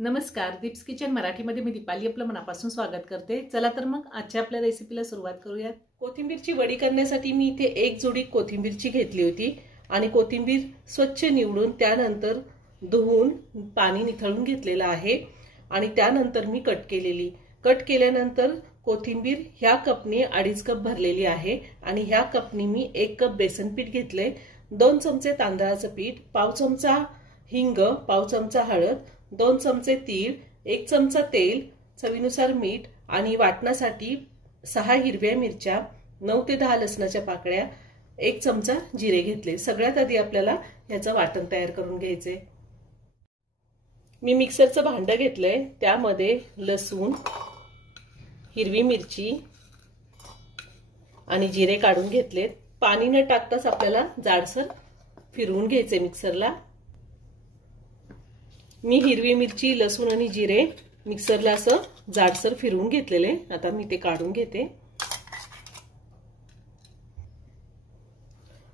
नमस्कार, दीप्स किचन मराठीमध्ये मी दीपाली आपलं मनापासून स्वागत करते। चला तर मग आजच्या आपल्या रेसिपीला सुरुवात करूयात। कोथिंबीरची वडी करण्यासाठी मी इथे एक जोडी कोथिंबीरची घेतली होती आणि कोथिंबीर स्वच्छ निवडून त्यानंतर धुवून पाणी निथळून घेतलेलं आहे आणि त्यानंतर मी कट केल्यानंतर कोथिंबीर ह्या कपने 2.5 कप भरलेली आहे आणि ह्या कपने मी 1 कप बेसन पीठ घेतले, 2 चमचे तांदळाचं पीठ, पाव चमचा हिंग, पाव चमचा हळद, 2 चमचे तीळ, 1 चमचा तेल, चवीनुसार मीठ आणि वाटण्यासाठी 6 हिरव्या मिरच्या, 9 ते 10 लसणाच्या पाकळ्या, 1 चमचा जिरे घेतले। सगळ्यात आधी आपल्याला याचं वाटण तयार करून घ्यायचे। मी मिक्सरचं भांडं घेतलंय, त्यामध्ये लसूण, हिरवी मिरची आणि जिरे काढून घेतलेत। पाणी न टाकताच आपल्याला जाडसर फिरवून घ्यायचे मिक्सरला। मी हिरवी मिरची, लसूण आणि जिरे मिक्सरला असं जाडसर फिरवून घेतलेले। आता मी ते काढून घेते।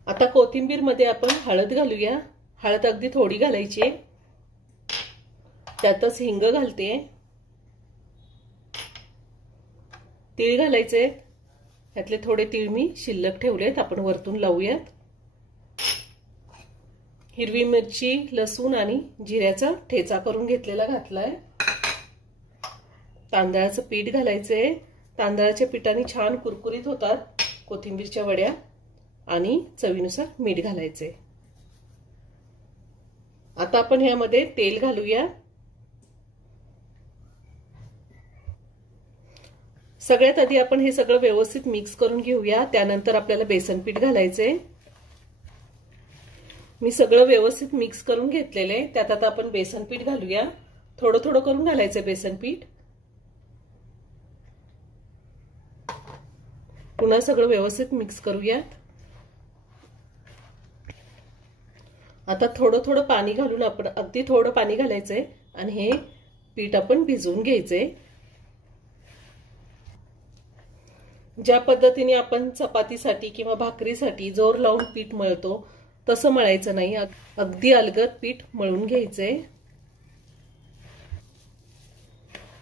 आता कोथिंबीर मध्ये आपण हळद घालूया। हळद अगदी थोडी घालायची आहे, त्यातच हिंग घालते, तीळ घालायचे, यातले थोडे तीळ मी शिल्लक ठेवलेत, आपण वरतून लावूयात। हिरवी मिरची, लसूण आणि जिऱ्याचा ठेचा करून घेतलेला घातलाय। तांदळाचं पीठ घालायचे, तांदळाच्या पिठाने छान कुरकुरीत होतात कोथिंबीरच्या वड्या, आणि चवीनुसार मीठ घालायचे। आता आपण ह्यामध्ये तेल घालूया। सगळ्यात आधी आपण हे सगळं व्यवस्थित मिक्स करून घेऊया, त्यानंतर आपल्याला बेसन पीठ घालायचे। मी सगळं व्यवस्थित मिक्स करून घेतलेले, त्यात आता आपण बेसन पीठ घालूया। थोडं थोडं करून घालायचं बेसन पीठ। पुन्हा सगळं व्यवस्थित मिक्स करूयात। आता थोडं थोडं पाणी घालून आपण अगदी थोडं पाणी घालायचंय आणि हे पीठ आपण भिजवून घ्यायचंय। ज्या पद्धतीने आपण चपातीसाठी किंवा भाकरीसाठी जोर लावून पीठ मळतो तसं मळायचं नाही, अगदी अलगद पीठ मळून घ्यायचंय,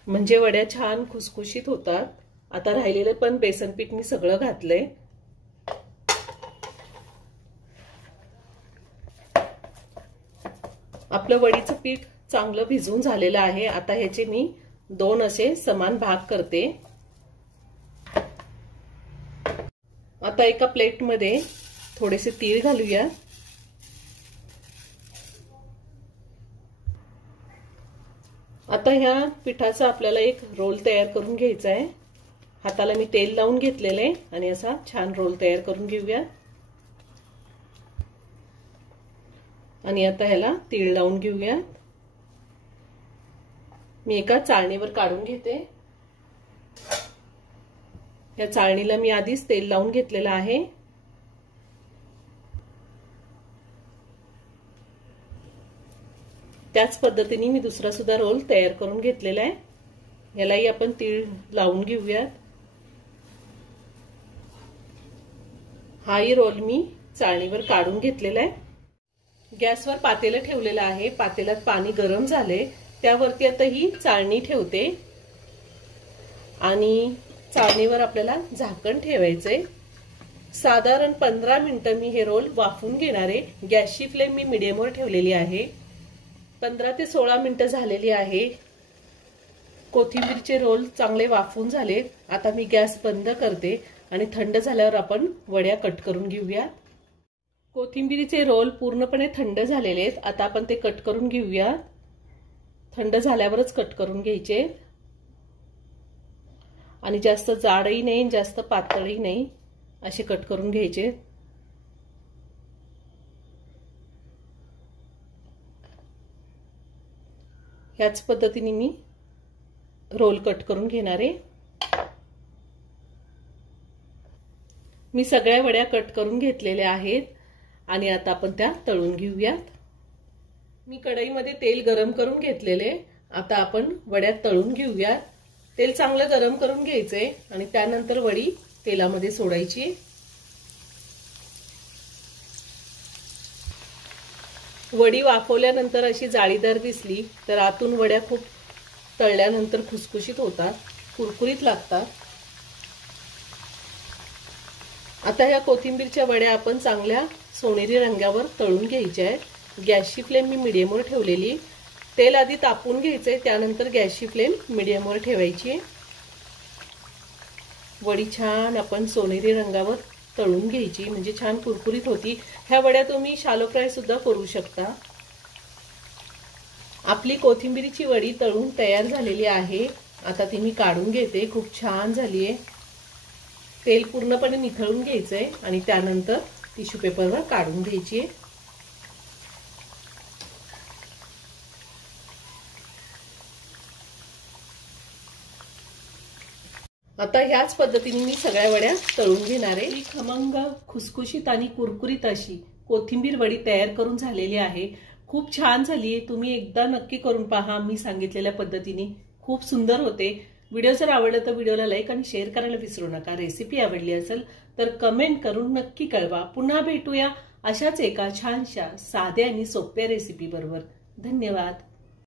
म्हणजे वड्या छान खुसखुशीत होतात। आता राहिलेले पण बेसन पीठ मी सगळं घातलंय। आपलं वडीचं पीठ चांगलं भिजून झालेलं आहे। आता ह्याचे मी 2 असे समान भाग करते। आता एका प्लेटमध्ये थोडेसे तीळ घालूया। आता ह्या पिठाचा आपल्याला एक रोल तयार करून घ्यायचा आहे। हाताला मी तेल लावून घेतलेले आणि असा छान रोल तयार करून घेऊया। आणि आता ह्याला तीळ लावून घेऊया। मी एका चाळणीवर काढून घेते। या चाळणीला मी आधीच तेल लावून घेतलेलं आहे। त्याच पद्धतीने मी दुसरा सुद्धा रोल तयार करून घेतलेला आहे। यालाही आपण तीळ लावून घेऊयात। हाही रोल मी चाळणीवर काढून घेतलेला आहे। गॅसवर पातेलं ठेवलेलं आहे, पातेल्यात पाणी गरम झाले, त्यावरती आता ही चाळणी ठेवते आणि चाळणीवर आपल्याला झाकण ठेवायचंय। साधारण 15 मिनिटं मी हे रोल वाफवून घेणार आहे। गॅसची फ्लेम मी मीडियमवर ठेवलेली आहे। 15 ते 16 मिनिटं झालेली आहे। कोथिंबीरचे रोल चांगले वाफवून झाले। आता मी गॅस बंद करते आणि थंड झाल्यावर आपण वड्या कट करून घेऊया। कोथिंबीरचे रोल पूर्णपणे थंड झालेले आहेत। आता आपण ते कट करून घेऊया। थंड झाल्यावरच कट करून घ्यायचे आणि जास्त जाडही नाही जास्त पातळही नाही, असे कट करून घ्यायचे। ह्याच पद्धतीने मी रोल कट करून घेणार आहे। मी सगळ्या वड्या कट करून घेतलेल्या आहेत आणि आता आपण त्या तळून घेऊयात। मी कढईमध्ये तेल गरम करून घेतलेले, आता आपण वड्या तळून घेऊयात। तेल चांगलं गरम करून घ्यायचंय आणि त्यानंतर वडी तेलामध्ये सोडायची। वडी वाफवल्यानंतर अशी जाळीदार दिसली तर आतून वड्या खूप तळल्यानंतर खुसखुशीत होतात, कुरकुरीत लागतात। आता ह्या कोथिंबीरच्या वड्या आपण चांगल्या सोनेरी रंगावर तळून घ्यायच्या आहेत। गॅसची फ्लेम मी मीडियमवर ठेवलेली। तेल आधी तापून घ्यायचंय, त्यानंतर गॅसची फ्लेम मीडियमवर ठेवायची आहे। वडी छान आपण सोनेरी रंगावर तळून घ्यायची, म्हणजे छान कुरकुरीत होती। ह्या वड्या तुम्ही शालो फ्राय सुद्धा करू शकता। आपली कोथिंबीरची वडी तळून तयार झालेली आहे। आता ती मी काढून घेते। खूप छान झाली आहे। तेल पूर्णपणे निथळून घ्यायचंय आणि त्यानंतर टिश्यू पेपरवर काढून घ्यायची आहे। आता ह्याच पद्धतीने मी सगळ्या वड्या तळून घेणार आहे। खमंग, खुसखुशीत आणि कुरकुरीत अशी कोथिंबीर वडी तयार करून झालेली आहे। खूप छान झाली आहे। तुम्ही एकदा नक्की करून पहा मी सांगितलेल्या पद्धतीने। खूप सुंदर होते। व्हिडिओ जर आवडला तर व्हिडिओला लाईक आणि शेअर करायला विसरू नका। रेसिपी आवडली असेल तर कमेंट करून नक्की कळवा। पुन्हा भेटूया अशाच एका छानशा साध्या आणि सोप्या रेसिपी बरोबर। धन्यवाद।